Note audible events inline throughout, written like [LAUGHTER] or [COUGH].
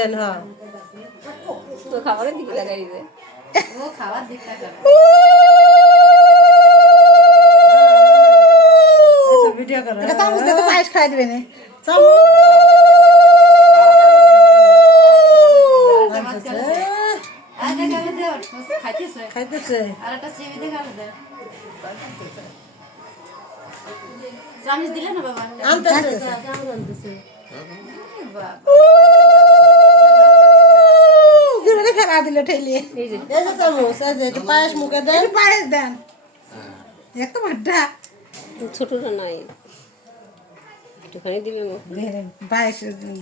দিয়েন হ্যাঁ তো খাবারের দিকে লাগাই দিবে ও খাবার করে ভিডিও [LAUGHS] করো এটা চামচ দিয়ে তো পায়েস খাই দিবে না দে। খাইতেছে। দে। চামচ দিলে না বাবা? আনতেছে। বাবা দিবে না [LAUGHS] ফেলা দিলে ঠেলিয়ে। এই যে। চামচ এই যে একটু পায়েস মুখে দেন। একটু পায়েস দেন। এক তো ভাড্ডা। ছোটটা নাই। একটুখানি দিবে মুখ পায়েস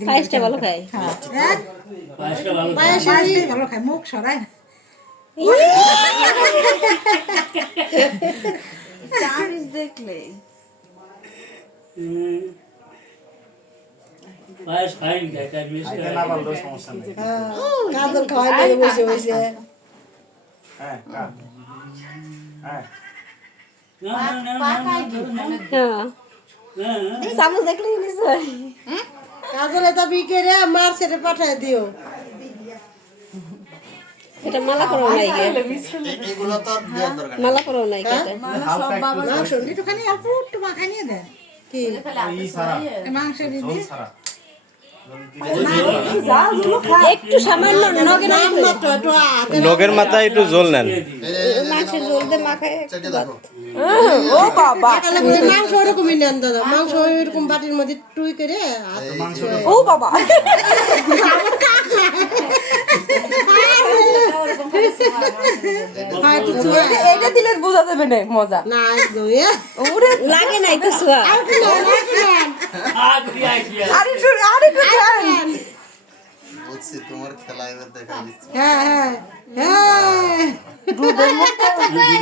পায়েসটা ভালো খায়। হ্যাঁ। পায়েস ভালো খায় মুখ সরাই না। [LAUGHS] চামচ দেখলে। পায়েস খাইনি খাই তাই মিস করে না পারলেও সমস্যা নেই গাজর খাওয়াই লাগে বসে বসে হ্যাঁ হ্যাঁ হ্যাঁ না না না না না হ্যাঁ না না চামচ দেখলেই নিশ্চয় গাজরে তো বিকে রে মার ছেড়ে পাঠায় দিও এটা মালা করো নাই এগুলো তো নেই। মালা করো নাই কেটে মাংস একটুখানি অল্প একটু মাখাই নিয়ে দেন কি এই দিদি একটু সামান্য নগে না নাম মাত্র একটু হাতে নখের মাথায় একটু জল নেন মাংসের ঝোল দিয়ে মাখায় চেটে দেখো মাংস ওরকমই নেন দাদা মাংস ওইরকম বাটির মধ্যে টুই করে হাতে মাংসটা একটু চুয়া। এটা দিলে বোঝা যাবে না মজা। না লাগে তো সোয়া আর একটু আর একটু বলছি তোমার খেলা এবার দেখা দিচ্ছি। হ্যাঁ হ্যাঁ। হ্যাঁ। হয়ে।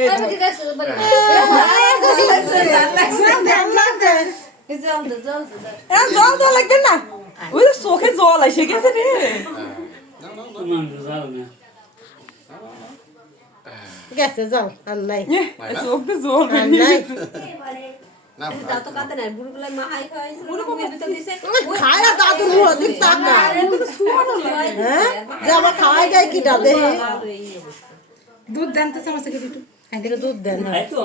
এই জল দেওয়া লাগবে না? ওই তো চোখে জল এসে গেছে রে। গেছে জল আর নাই। তো নাই হ্যাঁ? যে আমার খাওয়াই যায় কি ডাবে দুধ দেন তো দুধ দেন। অল্প। খাই তো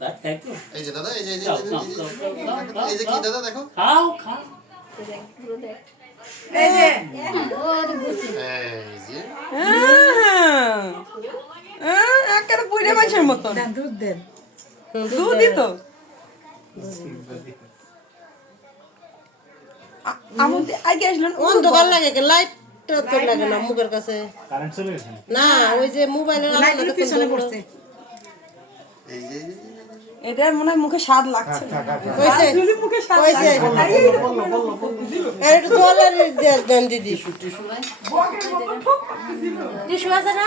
এই যে দাদা এই যে এই যে এই যে, খাও এই যে, খাও খাও খাও এই যে কি দাদা দেখো। খাও খাও। এই যে। এই যে। একেবারে বুড়ে মানুষের মতন। দুধ দেন। দুধই তো আ- আমন আগে আসলেন অন্ধকার লাগে লাইট তো লাগে না মুখের কাছে। কারেন্ট চলে গেছে না ওই যে মোবাইলের পিছনে পড়ছে। এই যে, এটা মনে হয় মুখে স্বাদ লাগছে কইছে মুখে স্বাদ কইছে একটু জল আর দেন দিদি। টিস্যু আছে না?